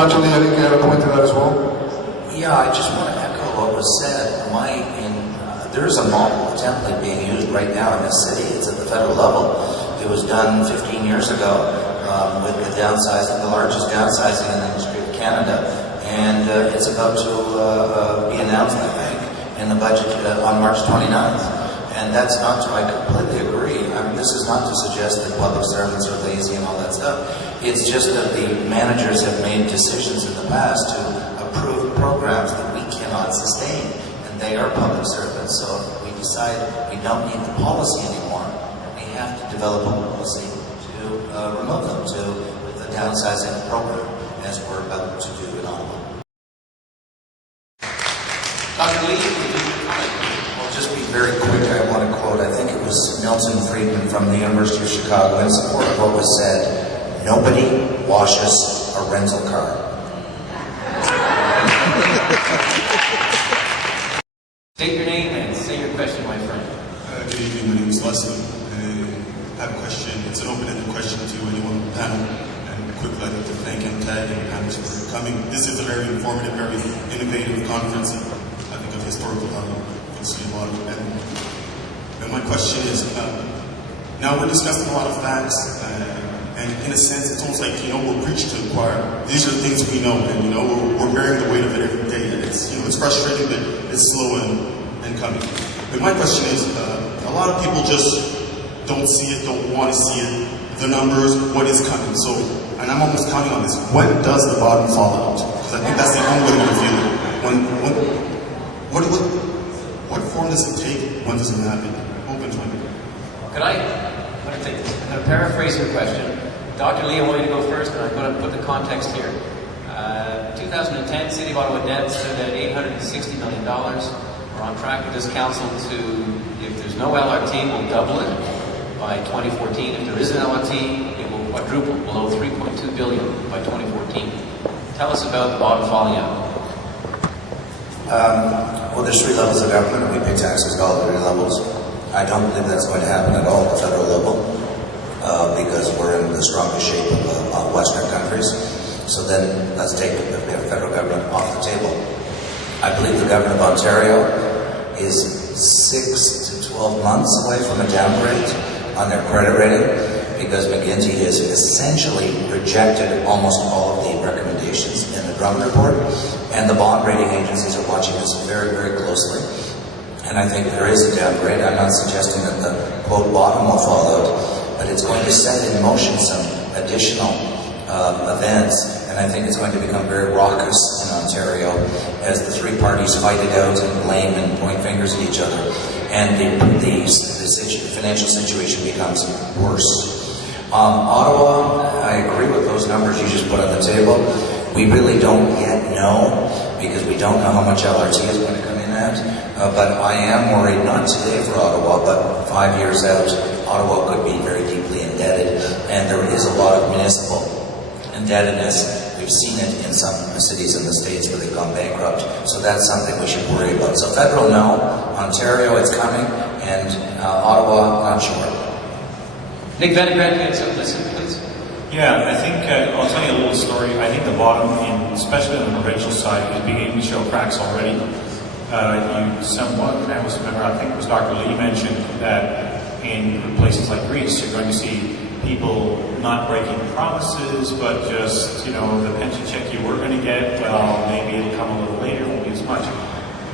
Dr. Lee, I think you have a point to that as well. Yeah, I just want to echo what was said. There is a model, a template being used right now in this city. It's at the federal level. It was done 15 years ago with the downsizing, the largest downsizing in the history of Canada. And it's about to be announced, I think, in the budget on March 29th. And that's not to, I completely agree. I mean, this is not to suggest that public servants are lazy and all that stuff. It's just that the managers have made decisions in the past to approve programs that we cannot sustain. And they are public servants. So if we decide we don't need the policy anymore, we have to develop a policy to remove them to the downsizing program, as we're about to do in Ottawa. Dr. Lee, I'll just be very quick. I want to quote, I think it was Milton Friedman from the University of Chicago, in support of what was said: nobody washes a rental car. State your name and say your question, my friend. Good evening, my name is Leslie. I have a question. It's an open-ended question to anyone on the panel. And quickly, I'd like to thank MTAG and panelists for coming. This is a very informative, very innovative conference, I think, of historical history, a lot of it. And my question is, now we're discussing a lot of facts, and in a sense, it's almost like, we're preached to the choir. These are things we know, and, we're bearing the weight of it every day. And it's, it's frustrating, but it's slow and coming. But my question is, a lot of people just don't see it, don't want to see it, the numbers, what is coming. So, and I'm almost counting on this. When does the bottom fall out? Because I think that's the only way we're going to feel it. What form does it take? When does it happen? Open to it. I'm going to paraphrase your question. Dr. Lee, I want you to go first, and I'm going to put the context here. 2010, City of Ottawa debt stood at $860 million. We're on track with this council to, if there's no LRT, we'll double it by 2014. If there is an LRT, it will quadruple, below $3.2 billion by 2014. Tell us about the bottom falling out. Well, there's three levels of government, and we pay taxes at all three levels. I don't believe that's going to happen at all at the federal level, because we're in the strongest shape of Western countries. So then let's take the federal government off the table. I believe the government of Ontario is 6 to 12 months away from a downgrade on their credit rating, because McGuinty has essentially rejected almost all of the recommendations in the Drummond report, and the bond rating agencies are watching this very, very closely. And I think there is a downgrade. I'm not suggesting that the, quote, bottom will fall out, but it's going to set in motion some additional events, and I think it's going to become very raucous in Ontario as the three parties fight it out and blame and point fingers at each other, and the financial situation becomes worse. Ottawa, I agree with those numbers you just put on the table. We really don't yet know, because we don't know how much LRT is going to come in at, but I am worried, not today for Ottawa, but 5 years out, Ottawa could be very deeply indebted, and there is a lot of municipal indebtedness. We've seen it in some cities in the States where they've gone bankrupt, so that's something we should worry about. So federal, no. Ontario, it's coming, and Ottawa, not sure. Nick Vinograd, listen, please. Yeah, I think I'll tell you a little story. I think the bottom, especially on the provincial side, is beginning to show cracks already. Someone, I remember, I think it was Dr. Lee mentioned that in places like Greece, you're going to see people not breaking promises, but just, the pension check you were going to get, well, maybe it'll come a little later, won't be as much.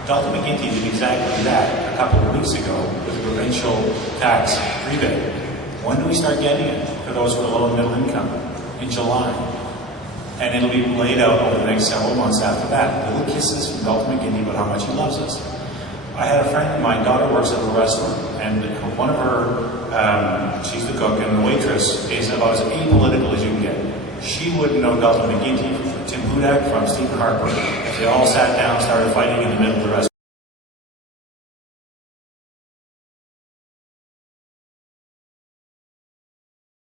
Dalton McGuinty did exactly that a couple of weeks ago with the provincial tax rebate. When do we start getting it for those with a low and middle income? In July. And it'll be laid out over the next several months after that. Little kisses from Dalton McGuinty about how much he loves us. I had a friend of mine, daughter works at a restaurant, and one of her, she's the cook, and the waitress is about as apolitical as you can get. She wouldn't know Dalton McGuinty from Tim Hudak from Stephen Harper if they all sat down and started fighting in the middle of the restaurant.